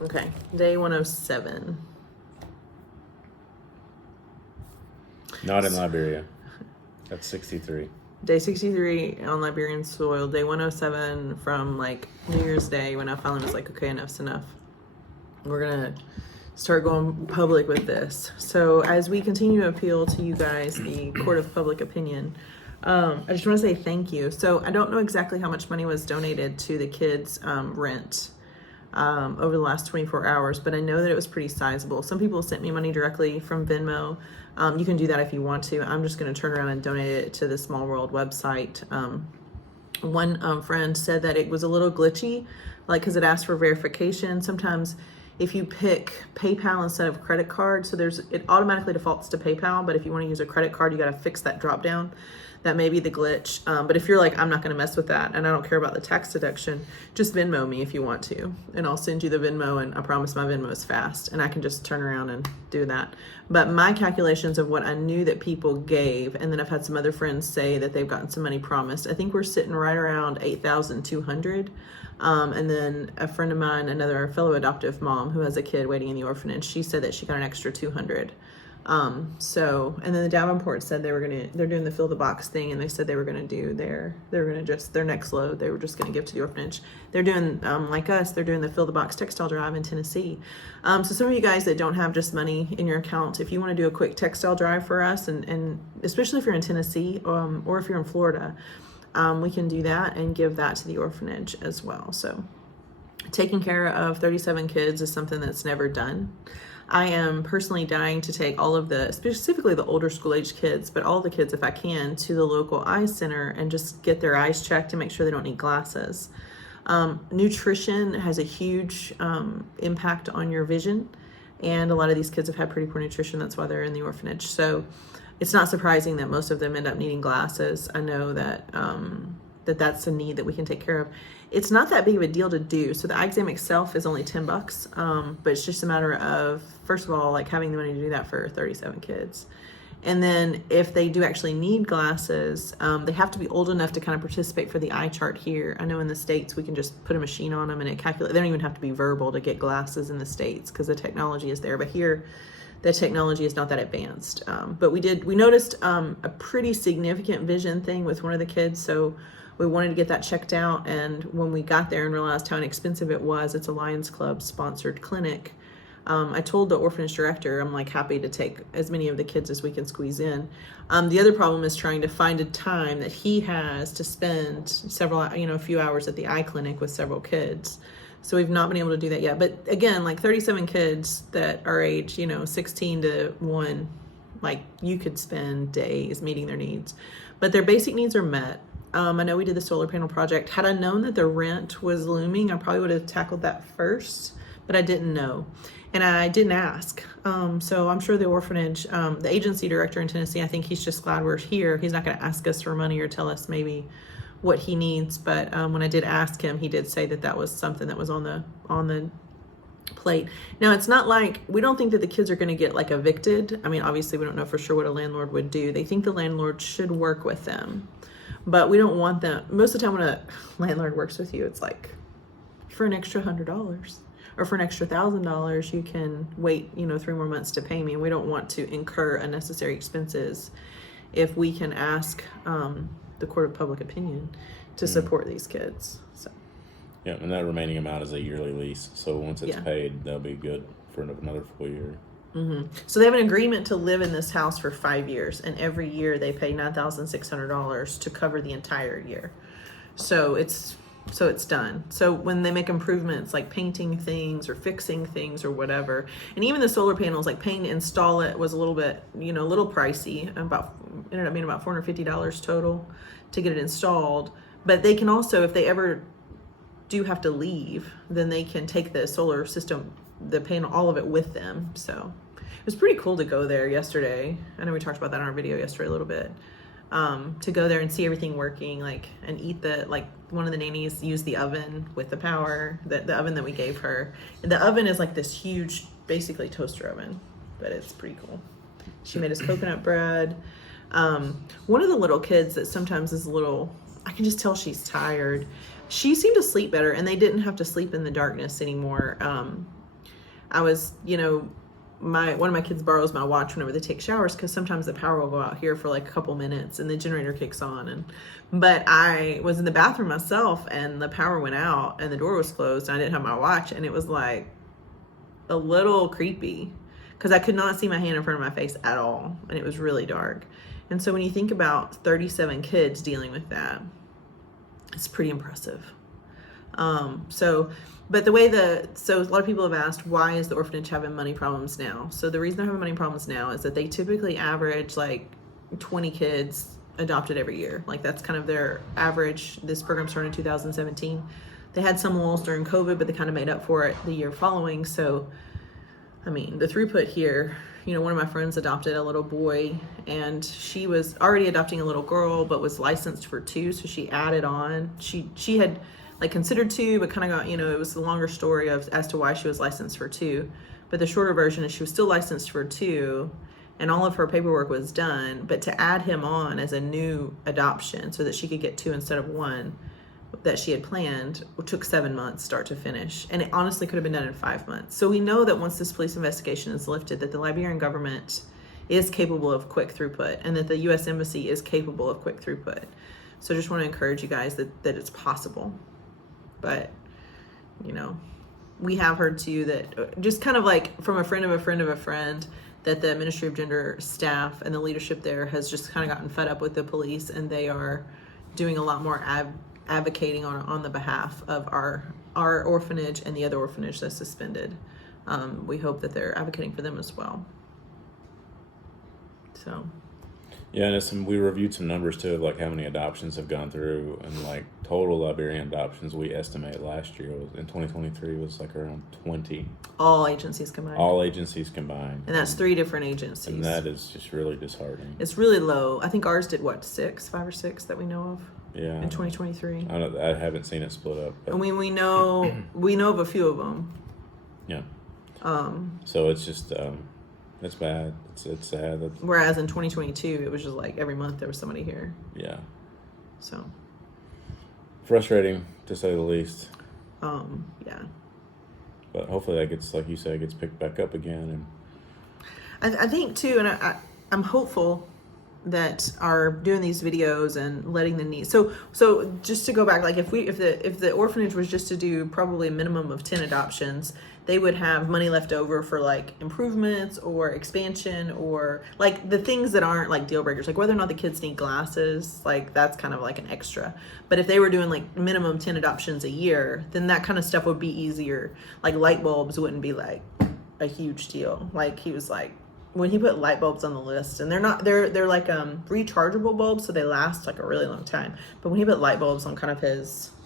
Okay, day 107. Not in Liberia. That's 63. Day 63 on Liberian soil. Day 107 from like New Year's Day when I finally was like, okay, enough's enough. We're gonna start going public with this. So as we continue to appeal to you guys, the court of public opinion, I just want to say thank you. So I don't know exactly how much money was donated to the kids' rent over the last 24 hours, but I know that it was pretty sizable. Some people sent me money directly from Venmo. You can do that if you want to. I'm just going to turn around and donate it to the Small World website. One friend said that it was a little glitchy, like because it asked for verification. Sometimes if you pick PayPal instead of credit card, so it automatically defaults to PayPal, but if you want to use a credit card, you got to fix that drop down. That may be the glitch. But if you're like, I'm not going to mess with that and I don't care about the tax deduction, just Venmo me if you want to. And I'll send you the Venmo, and I promise my Venmo is fast and I can just turn around and do that. But my calculations of what I knew that people gave, and then I've had some other friends say that they've gotten some money promised. I think we're sitting right around 8,200. And then a friend of mine, another fellow adoptive mom who has a kid waiting in the orphanage, she said that she got an extra 200. And then the Davenport said they're doing the fill the box thing, and they said they were gonna do their next load, they were just gonna give to the orphanage. They're doing, like us, they're doing the fill the box textile drive in Tennessee. So some of you guys that don't have just money in your account, if you wanna do a quick textile drive for us, and especially if you're in Tennessee, or if you're in Florida, we can do that and give that to the orphanage as well. So taking care of 37 kids is something that's never done. I am personally dying to take all of specifically the older school age kids, but all the kids, if I can, to the local eye center and just get their eyes checked and make sure they don't need glasses. Nutrition has a huge impact on your vision, and a lot of these kids have had pretty poor nutrition. That's why they're in the orphanage. So it's not surprising that most of them end up needing glasses. I know that that's a need that we can take care of. It's not that big of a deal to do. So the eye exam itself is only $10, but it's just a matter of, first of all, like having the money to do that for 37 kids. And then if they do actually need glasses, they have to be old enough to kind of participate for the eye chart here. I know in the States we can just put a machine on them and it calculates. They don't even have to be verbal to get glasses in the States because the technology is there. But here, the technology is not that advanced. But we noticed a pretty significant vision thing with one of the kids. So we wanted to get that checked out. And when we got there and realized how inexpensive it was, it's a Lions Club sponsored clinic. I told the orphanage director, I'm like happy to take as many of the kids as we can squeeze in. The other problem is trying to find a time that he has to spend a few hours at the eye clinic with several kids. So we've not been able to do that yet. But again, like 37 kids that are age, 16 to 1, like you could spend days meeting their needs. But their basic needs are met. I know we did the solar panel project. Had I known that the rent was looming, I probably would have tackled that first, but I didn't know. And I didn't ask. So I'm sure the orphanage, the agency director in Tennessee, I think he's just glad we're here. He's not going to ask us for money or tell us maybe what he needs. But when I did ask him, he did say that was something that was on the plate. Now, it's not like, we don't think that the kids are going to get like evicted. I mean, obviously we don't know for sure what a landlord would do. They think the landlord should work with them, but we don't want them. Most of the time when a landlord works with you, it's like for an extra $100 or for an extra $1,000, you can wait, 3 more months to pay me. And we don't want to incur unnecessary expenses if we can ask the court of public opinion to support these kids. So. Yeah, and that remaining amount is a yearly lease. So once it's paid, they'll be good for another full year. Mm-hmm. So they have an agreement to live in this house for 5 years, and every year they pay $9,600 to cover the entire year. So it's done. So when they make improvements like painting things or fixing things or whatever, and even the solar panels, like paying to install it was a little bit, a little pricey. Ended up being about $450 total to get it installed. But they can also, if they ever do have to leave, then they can take the solar system, the panel, all of it with them. So it was pretty cool to go there yesterday. I know we talked about that in our video yesterday a little bit. To go there and see everything working, and eat one of the nannies used the oven with the power, the oven that we gave her. And the oven is like this huge, basically toaster oven, but it's pretty cool. She made us coconut bread. One of the little kids that sometimes is I can just tell she's tired. She seemed to sleep better, and they didn't have to sleep in the darkness anymore. I was, one of my kids borrows my watch whenever they take showers, because sometimes the power will go out here for like a couple minutes and the generator kicks on. But I was in the bathroom myself and the power went out and the door was closed and I didn't have my watch, and it was like a little creepy because I could not see my hand in front of my face at all, and it was really dark. And so when you think about 37 kids dealing with that, it's pretty impressive. But a lot of people have asked, why is the orphanage having money problems now? So the reason they're having money problems now is that they typically average like 20 kids adopted every year. Like that's kind of their average. This program started in 2017. They had some lulls during COVID, but they kind of made up for it the year following. So, I mean, the throughput here, one of my friends adopted a little boy, and she was already adopting a little girl, but was licensed for 2. So she added on. She had like considered 2, but kind of got, it was the longer story as to why she was licensed for 2. But the shorter version is she was still licensed for 2 and all of her paperwork was done, but to add him on as a new adoption so that she could get 2 instead of 1 that she had planned, took 7 months start to finish. And it honestly could have been done in 5 months. So we know that once this police investigation is lifted, that the Liberian government is capable of quick throughput and that the U.S. Embassy is capable of quick throughput. So just want to encourage you guys that it's possible. But, we have heard too that just kind of like from a friend of a friend of a friend, that the Ministry of Gender staff and the leadership there has just kind of gotten fed up with the police, and they are doing a lot more advocating on the behalf of our orphanage and the other orphanage that's suspended. We hope that they're advocating for them as well. So. Yeah, and we reviewed some numbers too, of like how many adoptions have gone through, and like total Liberian adoptions we estimate last year was in 2023 was like around 20. All agencies combined. All agencies combined. And that's 3 different agencies. And that is just really disheartening. It's really low. I think ours did 5 or 6 that we know of. Yeah. In 2023. I haven't seen it split up. But. I mean, we know of a few of them. Yeah. So it's just. It's bad. It's sad. Whereas in 2022, it was just like every month there was somebody here. Yeah. So. Frustrating, to say the least. Yeah. But hopefully that gets, like you said, gets picked back up again. And I think too, and I'm hopeful that are doing these videos and letting the needs. So just to go back, like if the orphanage was just to do probably a minimum of 10 adoptions, they would have money left over for like improvements or expansion or like the things that aren't like deal breakers, like whether or not the kids need glasses, like that's kind of like an extra. But if they were doing like minimum 10 adoptions a year, then that kind of stuff would be easier. Like light bulbs wouldn't be like a huge deal. Like he was like, when he put light bulbs on the list, and they're like rechargeable bulbs, so they last like a really long time. But when he put light bulbs on kind of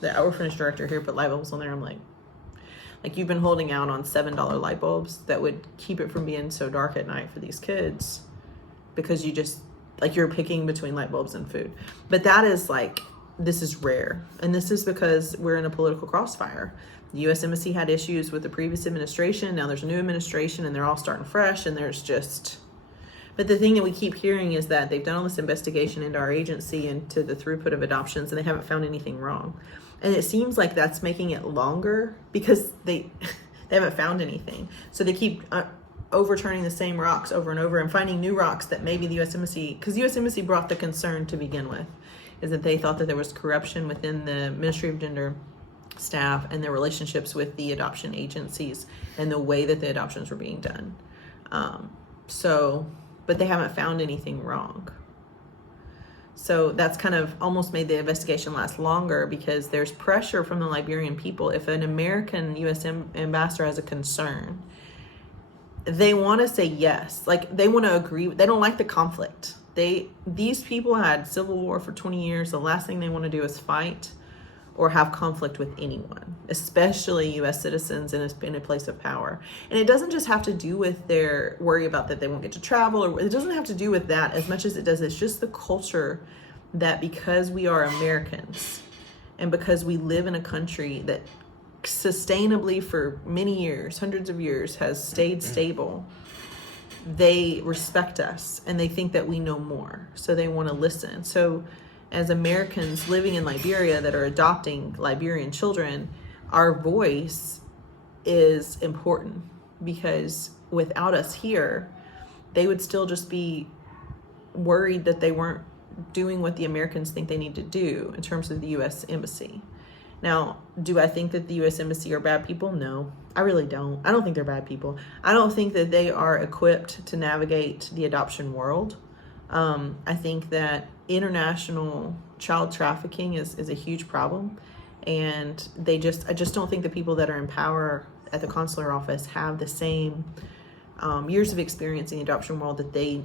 the orphanage director here put light bulbs on there, I'm like you've been holding out on $7 light bulbs that would keep it from being so dark at night for these kids, because you just like you're picking between light bulbs and food. But that is like, this is rare, and this is because we're in a political crossfire. The U.S. Embassy had issues with the previous administration. Now there's a new administration and they're all starting fresh, and but the thing that we keep hearing is that they've done all this investigation into our agency and to the throughput of adoptions, and they haven't found anything wrong. And it seems like that's making it longer because they haven't found anything. So they keep overturning the same rocks over and over and finding new rocks that maybe the U.S. Embassy, because the U.S. Embassy brought the concern to begin with, is that they thought that there was corruption within the Ministry of Gender staff and their relationships with the adoption agencies and the way that the adoptions were being done. But they haven't found anything wrong. So that's kind of almost made the investigation last longer, because there's pressure from the Liberian people. If an American U.S. ambassador has a concern, they want to say yes. Like they want to agree. They don't like the conflict. These people had civil war for 20 years. The last thing they want to do is fight or have conflict with anyone, especially U.S. citizens in a place of power. And it doesn't just have to do with their worry about that they won't get to travel, or it doesn't have to do with that as much as it does. It's just the culture that because we are Americans and because we live in a country that sustainably for many years, hundreds of years, has stayed stable, they respect us and they think that we know more. So they want to listen. So as Americans living in Liberia that are adopting Liberian children, our voice is important, because without us here, they would still just be worried that they weren't doing what the Americans think they need to do in terms of the U.S. Embassy. Now, do I think that the U.S. Embassy are bad people? No, I really don't. I don't think they're bad people. I don't think that they are equipped to navigate the adoption world. I think that international child trafficking is a huge problem. And I just don't think the people that are in power at the consular office have the same years of experience in the adoption world that they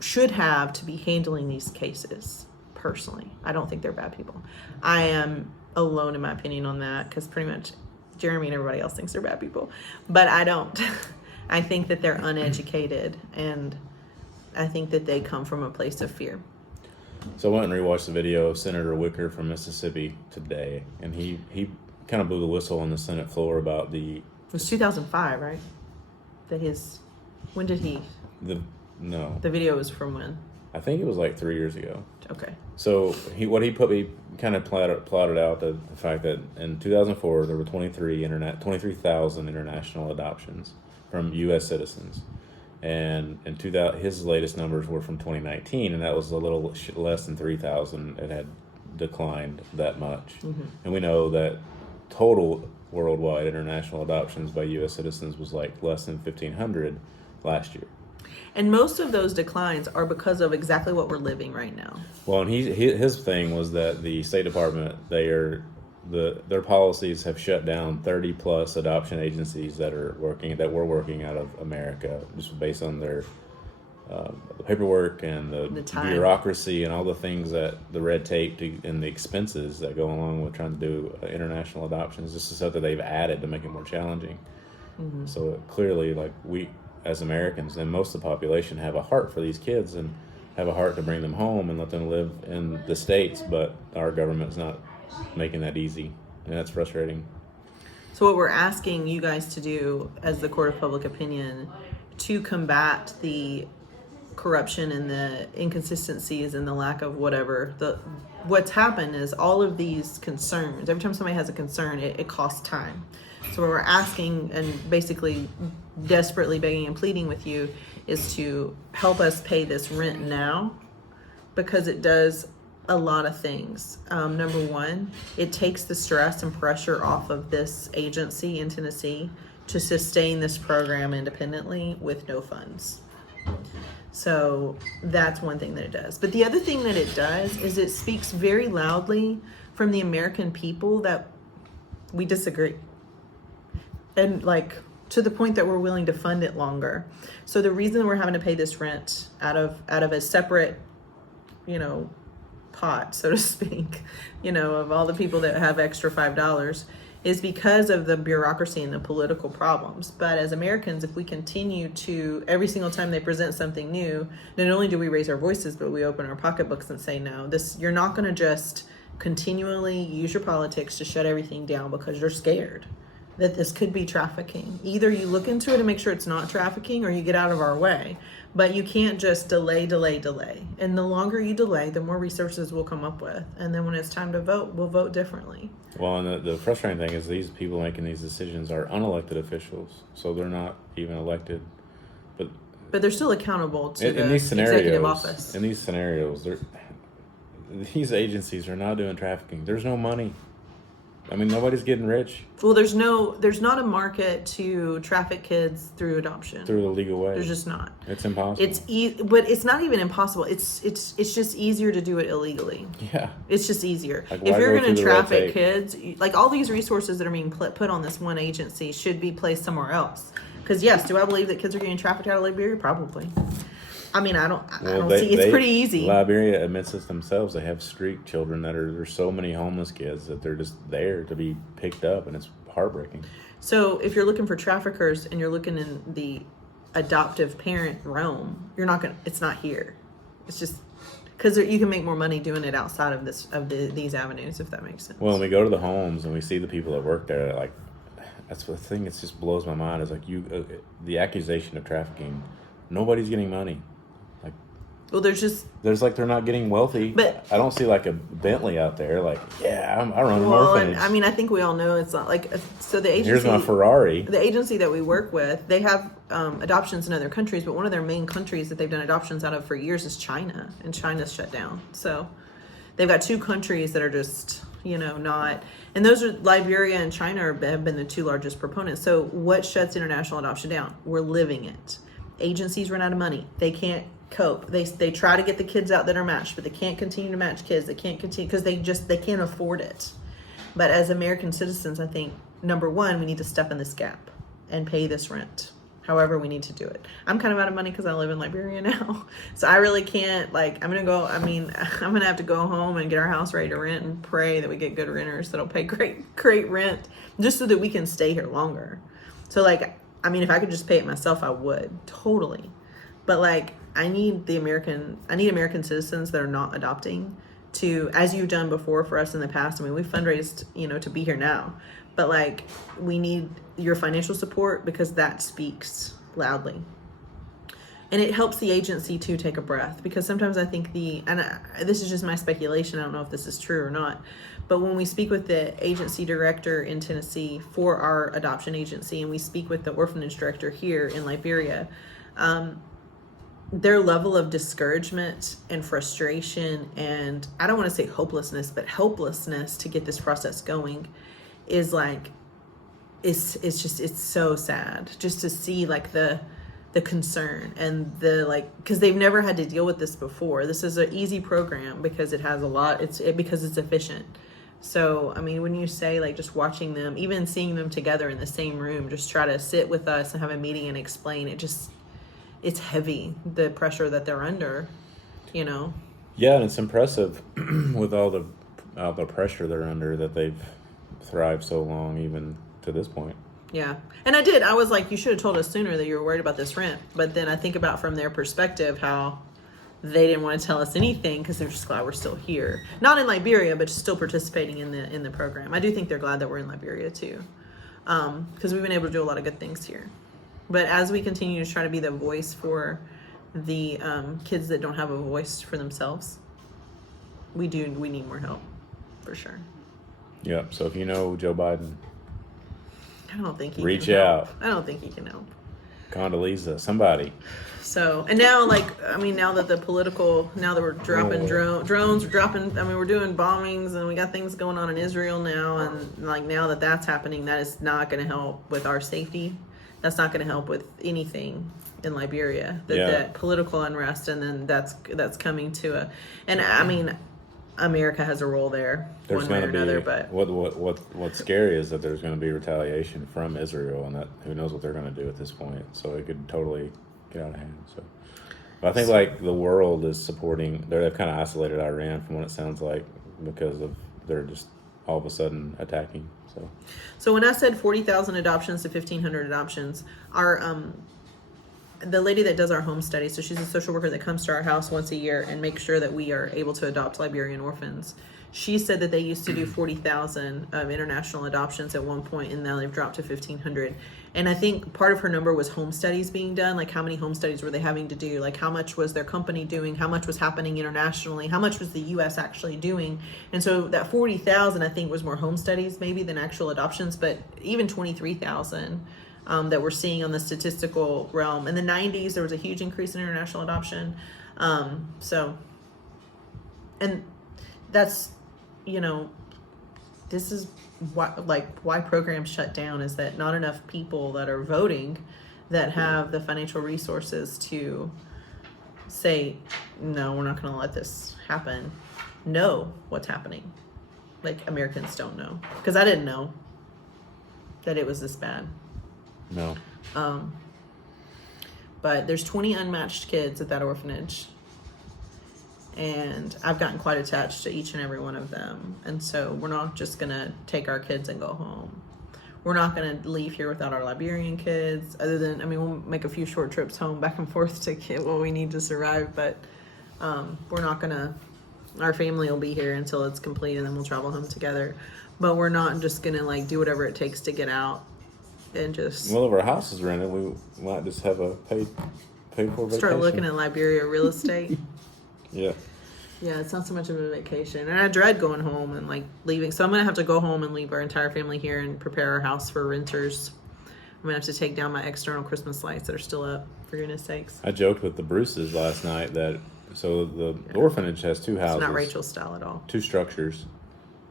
should have to be handling these cases. Personally, I don't think they're bad people. I am alone in my opinion on that, because pretty much Jeremy and everybody else thinks they're bad people, but I don't. I think that they're uneducated, and I think that they come from a place of fear. So I went and rewatched the video of Senator Wicker from Mississippi today, and he kind of blew the whistle on the Senate floor about It was 2005, right? When did he? The video was from when? I think it was like 3 years ago. Okay. So he kind of plotted out the fact that in 2004 there were 23,000 international adoptions from U.S. citizens, and in his latest numbers were from 2019, and that was a little less than 3,000. It had declined that much, and we know that total worldwide international adoptions by U.S. citizens was like less than 1,500 last year. And most of those declines are because of exactly what we're living right now. Well, and his thing was that the State Department, their policies have shut down 30 plus adoption agencies that were working out of America, just based on their the paperwork and the bureaucracy and all the things that the red tape and the expenses that go along with trying to do international adoptions. This is something they've added to make it more challenging. So clearly, like, we as Americans and most of the population have a heart for these kids and have a heart to bring them home and let them live in the States, but our government's not making that easy, and that's frustrating. So what we're asking you guys to do as the court of public opinion to combat the corruption and the inconsistencies and the lack of what's happened is all of these concerns. Every time somebody has a concern, it costs time. So what we're asking and basically desperately begging and pleading with you is to help us pay this rent now, because it does a lot of things. Number one, it takes the stress and pressure off of this agency in Tennessee to sustain this program independently with no funds. So that's one thing that it does. But the other thing that it does is it speaks very loudly from the American people that we disagree. And like, to the point that we're willing to fund it longer. So the reason we're having to pay this rent out of a separate, pot, so to speak, of all the people that have extra $5 is because of the bureaucracy and the political problems. But as Americans, if we continue to, every single time they present something new, not only do we raise our voices, but we open our pocketbooks and say, no, you're not going to just continually use your politics to shut everything down because you're scared that this could be trafficking. Either you look into it and make sure it's not trafficking, or you get out of our way. But you can't just delay. And the longer you delay, the more resources we'll come up with. And then when it's time to vote, we'll vote differently. Well, and the frustrating thing is these people making these decisions are unelected officials. So they're not even elected. But they're still accountable to the these scenarios, executive office. In these scenarios, these agencies are not doing trafficking. There's no money. I mean, nobody's getting rich. Well, there's not a market to traffic kids through adoption. Through the legal way. There's just not. It's impossible. But it's not even impossible. It's just easier to do it illegally. Yeah. It's just easier. Like, if you're going to traffic kids, like all these resources that are being put on this one agency should be placed somewhere else. Because yes, do I believe that kids are getting trafficked out of Liberia? Probably. I mean, I don't see. It's pretty easy. Liberia admits it themselves. They have street children there's so many homeless kids that they're just there to be picked up, and it's heartbreaking. So if you're looking for traffickers and you're looking in the adoptive parent realm, it's not here. It's just because you can make more money doing it outside of these avenues, if that makes sense. Well, when we go to the homes and we see the people that work there, like, that's the thing that just blows my mind is like the accusation of trafficking. Nobody's getting money. Well, there's like they're not getting wealthy. But I don't see like a Bentley out there. Like, yeah, I run an well, orphanage. and I mean, I think we all know it's not like so. The agency, Here's my Ferrari. the agency that we work with, they have adoptions in other countries, but one of their main countries that they've done adoptions out of for years is China, and China's shut down. So they've got two countries that are just not, and those are Liberia and China have been the two largest proponents. So what shuts international adoption down? We're living it. Agencies run out of money. They can't cope. They try to get the kids out that are matched, but they can't continue to match kids. They can't continue because they can't afford it. But as American citizens, I think number one, we need to step in this gap and pay this rent. However, we need to do it. I'm kind of out of money because I live in Liberia now, so I really can't. Like, I'm gonna have to go home and get our house ready to rent and pray that we get good renters that'll pay great rent, just so that we can stay here longer. So, like, if I could just pay it myself, I would totally. But like, I need American citizens that are not adopting to, as you've done before for us in the past. We've fundraised, to be here now, but like, we need your financial support because that speaks loudly. And it helps the agency to take a breath, because sometimes I think this is just my speculation, I don't know if this is true or not, but when we speak with the agency director in Tennessee for our adoption agency, and we speak with the orphanage director here in Liberia, their level of discouragement and frustration, and I don't want to say hopelessness, but helplessness to get this process going is like, it's so sad just to see like the concern and the like, because they've never had to deal with this before. This is an easy program because it has a lot, because it's efficient. So when you say like just watching them, even seeing them together in the same room, just try to sit with us and have a meeting and explain it, it's heavy, the pressure that they're under, Yeah, and it's impressive with all the pressure they're under that they've thrived so long, even to this point. Yeah. And I was like, you should have told us sooner that you were worried about this rent. But then I think about from their perspective how they didn't want to tell us anything because they're just glad we're still here. Not in Liberia, but still participating in the program. I do think they're glad that we're in Liberia too, because we've been able to do a lot of good things here. But as we continue to try to be the voice for the kids that don't have a voice for themselves, we need more help, for sure. Yep. So if you know Joe Biden, I don't think he reach can help. out. I don't think he can help. Condoleezza, somebody. So, and now, now that we're dropping drones, we're dropping, we're doing bombings, and we got things going on in Israel now, and like now that that's happening, that is not going to help with our safety. That's not going to help with anything in Liberia. That political unrest, and then that's coming to America has a role there, There's one way or another. But what's scary is that there's going to be retaliation from Israel, and that who knows what they're going to do at this point. So it could totally get out of hand. So, but I think like the world is supporting. They've kind of isolated Iran from what it sounds like because they're just all of a sudden attacking. So when I said 40,000 adoptions to 1,500 adoptions, the lady that does our home study, so she's a social worker that comes to our house once a year and makes sure that we are able to adopt Liberian orphans. She said that they used to do 40,000 international adoptions at one point, and now they've dropped to 1,500. And I think part of her number was home studies being done. Like, how many home studies were they having to do? Like, how much was their company doing? How much was happening internationally? How much was the U.S. actually doing? And so that 40,000, I think, was more home studies maybe than actual adoptions. But even 23,000 that we're seeing on the statistical realm. In the 90s, there was a huge increase in international adoption. And that's, this is why programs shut down, is that not enough people that are voting that have the financial resources to say, no, we're not going to let this happen, know what's happening. Like, Americans don't know, because I didn't know that it was this bad. No. But there's 20 unmatched kids at that orphanage, and I've gotten quite attached to each and every one of them. And so we're not just going to take our kids and go home. We're not going to leave here without our Liberian kids, other than, we'll make a few short trips home back and forth to get what we need to survive. But we're not going to, our family will be here until it's complete, and then we'll travel home together. But we're not just going to do whatever it takes to get out and just... Well, if our house is rented, we might just have a paid for vacation. Start looking at Liberia real estate. Yeah. Yeah, it's not so much of a vacation. And I dread going home and like leaving. So I'm going to have to go home and leave our entire family here and prepare our house for renters. I'm going to have to take down my external Christmas lights that are still up, for goodness sakes. I joked with the Bruces last night that, so the orphanage has two houses. It's not Rachel's style at all. Two structures.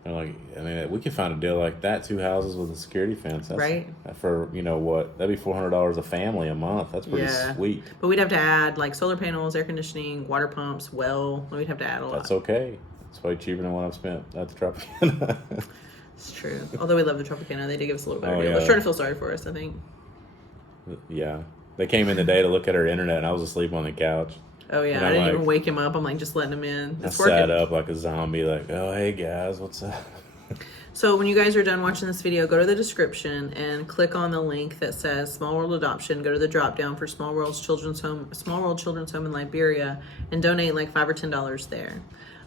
And like, I mean, we could find a deal like that, 2 houses with a security fence. That's, right. For, you know what, that'd be $400 a family a month. That's pretty sweet. But we'd have to add like solar panels, air conditioning, water pumps, well. We'd have to add a lot. That's okay. It's way cheaper than what I've spent at the Tropicana. It's true. Although we love the Tropicana, they did give us a little better deal. yeah. They're starting to feel sorry for us, I think. Yeah. They came in today to look at our internet, and I was asleep on the couch. Oh, yeah. I didn't even wake him up. I'm like, just letting him in. It's working. Sat up like a zombie, like, oh, hey, guys, what's up? So when you guys are done watching this video, go to the description and click on the link that says Small World Adoption. Go to the drop down for Small World Children's Home in Liberia, and donate like $5 or $10 there.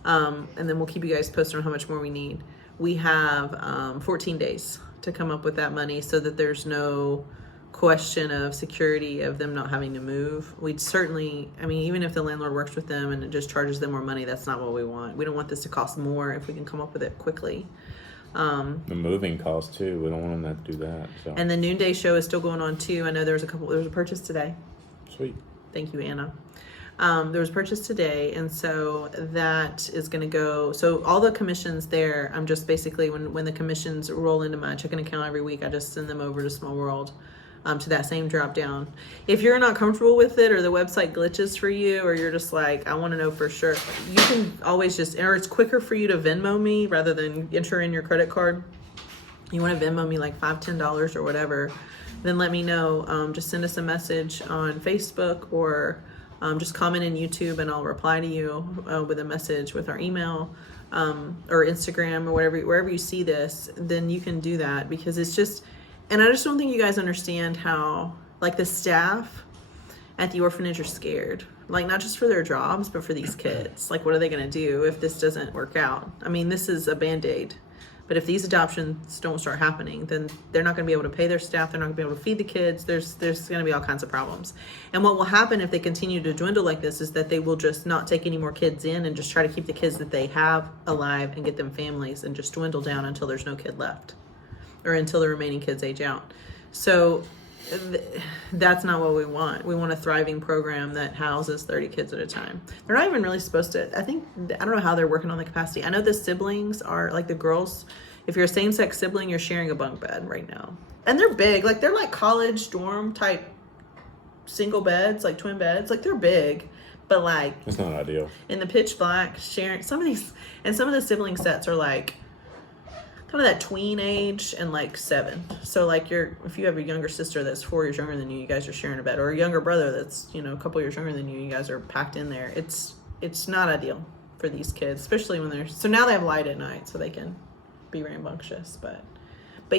And then we'll keep you guys posted on how much more we need. We have 14 days to come up with that money so that there's no question of security of them not having to move. We'd certainly, I mean, even if the landlord works with them and it just charges them more money, that's not what we want. We don't want this to cost more if we can come up with it quickly. The moving cost too. We don't want them to have to do that. So. And the noonday show is still going on too. I know there was a purchase today. Sweet. Thank you, Anna. There was purchase today, and so that is going to go. So all the commissions there, I'm just basically when the commissions roll into my checking account every week, I just send them over to Small World. To that same drop down. If you're not comfortable with it, or the website glitches for you, or you're just like, I want to know for sure, you can always or it's quicker for you to Venmo me rather than enter in your credit card. You want to Venmo me like $5, $10 or whatever, then let me know. Just send us a message on Facebook, or just comment in YouTube, and I'll reply to you with a message with our email, or Instagram, or wherever you see this. Then you can do that, because it's just. And I just don't think you guys understand how, like, the staff at the orphanage are scared. Like, not just for their jobs, but for these kids. Like, what are they going to do if this doesn't work out? I mean, this is a Band-Aid. But if these adoptions don't start happening, then they're not going to be able to pay their staff. They're not going to be able to feed the kids. There's going to be all kinds of problems. And what will happen if they continue to dwindle like this is that they will just not take any more kids in and just try to keep the kids that they have alive and get them families, and just dwindle down until there's no kid left, or until the remaining kids age out. So that's not what we want. We want a thriving program that houses 30 kids at a time. They're not even really supposed to, I don't know how they're working on the capacity. I know the siblings are, like the girls, if you're a same-sex sibling, you're sharing a bunk bed right now. And they're big. Like, they're like college dorm type single beds, like twin beds. Like, they're big. But like, it's not ideal. In the pitch black, sharing some of the sibling sets are like, kind of that tween age and like 7. So like if you have a younger sister that's 4 years younger than you guys are sharing a bed, or a younger brother that's, a couple years younger than you guys are packed in there. It's not ideal for these kids, especially when so now they have light at night so they can be rambunctious. But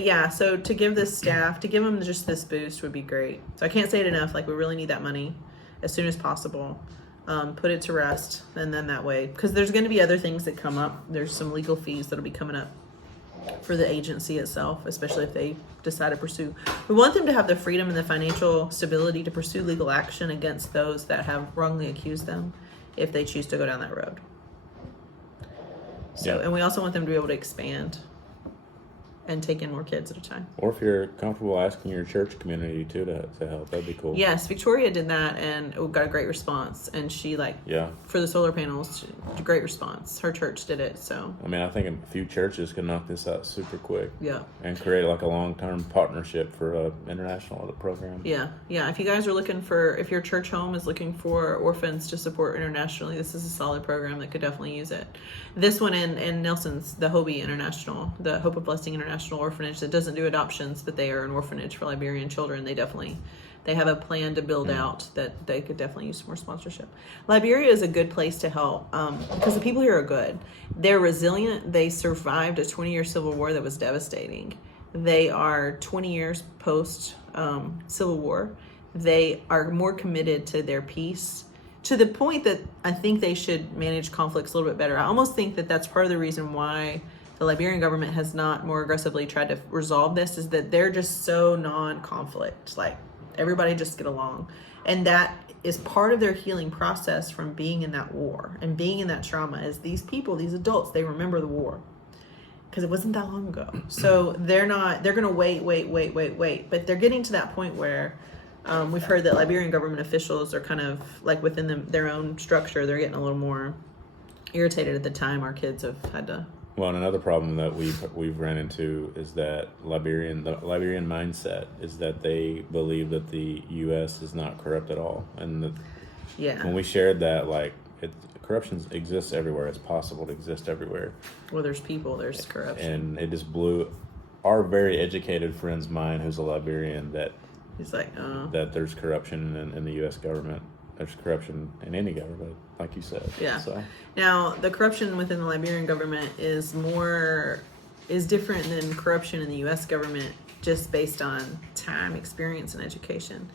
yeah, so to give this staff, to give them just this boost would be great. So I can't say it enough. Like, we really need that money as soon as possible. Put it to rest, and then that way, because there's going to be other things that come up. There's some legal fees that'll be coming up for the agency itself, especially if they decide to pursue. We want them to have the freedom and the financial stability to pursue legal action against those that have wrongly accused them, if they choose to go down that road. So, and we also want them to be able to expand and take in more kids at a time. Or if you're comfortable asking your church community too to help, that'd be cool. Yes, Victoria did that and got a great response. And she for the solar panels, great response. Her church did it, so. I mean, I think a few churches can knock this out super quick. Yeah. And create like a long-term partnership for an international program. Yeah. If you guys are if your church home is looking for orphans to support internationally, this is a solid program that could definitely use it. This one in Nelson's, the Hobie International, the Hope of Blessing International orphanage that doesn't do adoptions, but they are an orphanage for Liberian children. They have a plan to build out that they could definitely use some more sponsorship. Liberia is a good place to help because the people here are good. They're resilient. They survived a 20-year civil war that was devastating. They are 20 years post civil war. They are more committed to their peace, to the point that I think they should manage conflicts a little bit better. I almost think that that's part of the reason why the Liberian government has not more aggressively tried to resolve this, is that they're just so non-conflict. Like, Everybody just get along. And that is part of their healing process from being in that war and being in that trauma. Is these people, these adults, they remember the war because it wasn't that long ago. So they're going to wait. But they're getting to that point where we've heard that Liberian government officials are kind of like within their own structure. They're getting a little more irritated at the time our kids have had to. Well, and another problem that we've run into is that the Liberian mindset is that they believe that the U.S. is not corrupt at all, and when we shared that, like, corruption exists everywhere. It's possible to exist everywhere. Well, there's there's corruption, and it just blew our very educated friend's mind, who's a Liberian, that he's like, that there's corruption in the U.S. government. There's corruption in any government, like you said. Yeah. So. Now, the corruption within the Liberian government is different than corruption in the U.S. government, just based on time, experience, and education.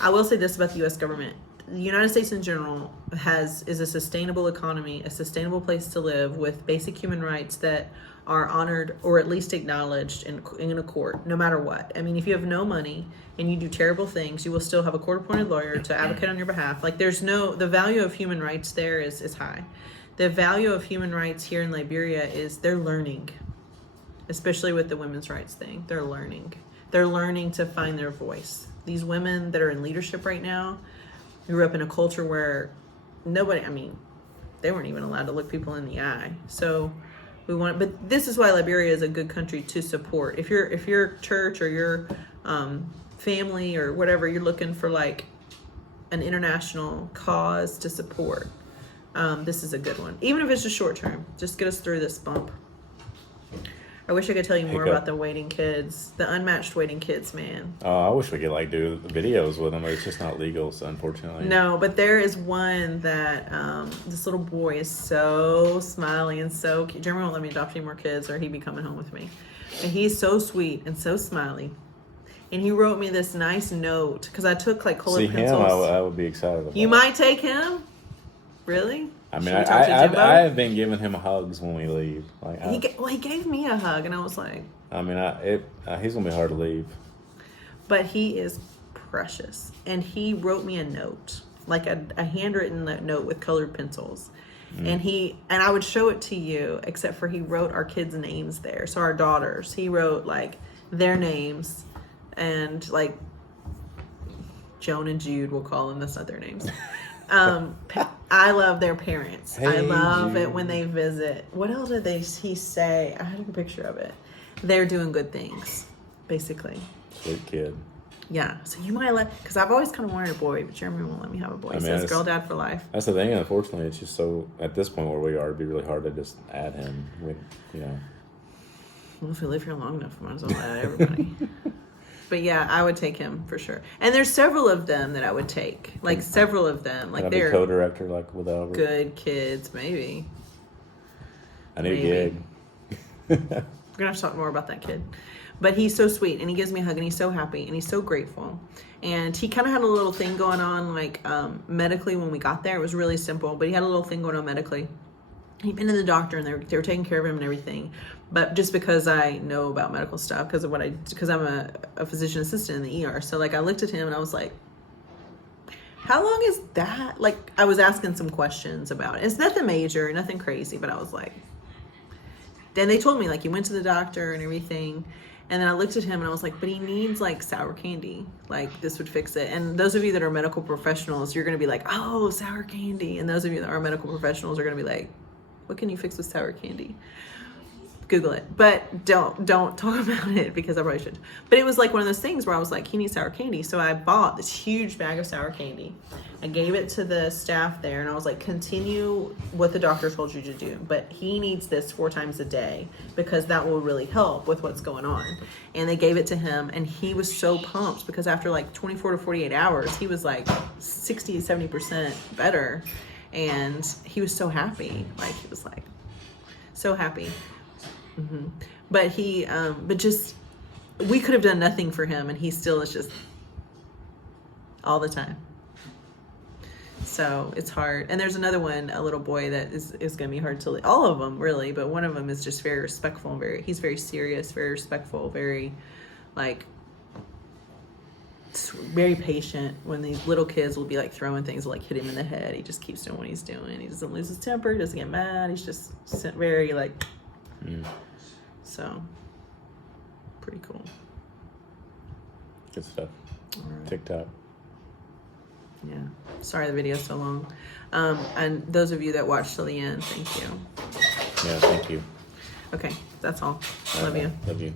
I will say this about the U.S. government. The United States in general is a sustainable economy, a sustainable place to live with basic human rights that are honored or at least acknowledged in a court, no matter what. I mean, if you have no money and you do terrible things, you will still have a court-appointed lawyer to advocate on your behalf. Like, the value of human rights there is high. The value of human rights here in Liberia is they're learning, especially with the women's rights thing. They're learning. They're learning to find their voice. These women that are in leadership right now grew up in a culture where they weren't even allowed to look people in the eye. So but this is why Liberia is a good country to support. If your church or your family or whatever, you're looking for like an international cause to support, this is a good one. Even if it's just short term, just get us through this bump. I wish I could tell you more about the waiting kids, the unmatched waiting kids, man. Oh, I wish we could do videos with them, but it's just not legal, so unfortunately. No, but there is one that this little boy is so smiley and so cute. Jeremy won't let me adopt any more kids, or he'd be coming home with me. And he's so sweet and so smiley. And he wrote me this nice note because I took like colored pencils. I would be excited about. You might take him, really? I mean, I have been giving him hugs when we leave. He gave me a hug, and I was like, I mean, he's gonna be hard to leave. But he is precious, and he wrote me a note, like a handwritten note with colored pencils, and I would show it to you, except for he wrote our kids' names there. So our daughters, he wrote like their names, and like Joan and Jude, we'll call them. That's not their names. I love their parents. Hey, I love Jude. it when they visit. What else did he say? I had a picture of it. They're doing good things, basically. Sweet kid. Yeah. So you might because I've always kind of wanted a boy, but Jeremy won't let me have a boy. He says girl dad for life. That's the thing. Unfortunately, it's just so, at this point where we are, it'd be really hard to just add him. Well, if we live here long enough, we might as well add everybody. But yeah, I would take him for sure. And there's several of them that I would take. Like several of them. Like they're co-director, like with Albert. Good kids, maybe. I need a gig. We're gonna have to talk more about that kid. But he's so sweet, and he gives me a hug, and he's so happy, and he's so grateful. And he kind of had a little thing going on, like medically when we got there. It was really simple, but he had a little thing going on medically. He'd been to the doctor, and they were taking care of him and everything. But just because I know about medical stuff, because I'm a physician assistant in the ER, so like I looked at him and I was like, how long is that? Like I was asking some questions about it. It's nothing major, nothing crazy, but I was like, then they told me like he went to the doctor and everything. And then I looked at him and I was like, but he needs like sour candy. Like this would fix it. And those of you that are medical professionals, you're going to be like, oh, sour candy. And those of you that are medical professionals are going to be like, what can you fix with sour candy? Google it, but don't talk about it because I probably should. But it was like one of those things where I was like, he needs sour candy. So I bought this huge bag of sour candy. I gave it to the staff there and I was like, continue what the doctor told you to do, but he needs this 4 times a day because that will really help with what's going on. And they gave it to him and he was so pumped because after like 24 to 48 hours, he was like 60 to 70% better. And he was so happy. Like he was like so happy. Mm-hmm. But we could have done nothing for him and he still is just all the time. So it's hard. And there's another one, a little boy that is going to be hard to, all of them really, but one of them is just very respectful and he's very serious, very respectful, very like, very patient. When these little kids will be like throwing things, like hit him in the head, he just keeps doing what he's doing. He doesn't lose his temper, he doesn't get mad. He's just very like, so pretty cool. Good stuff. All right. TikTok. Yeah. Sorry the video's so long. And those of you that watched till the end, thank you. Yeah, thank you. Okay, that's all. All Love right, you. Love you.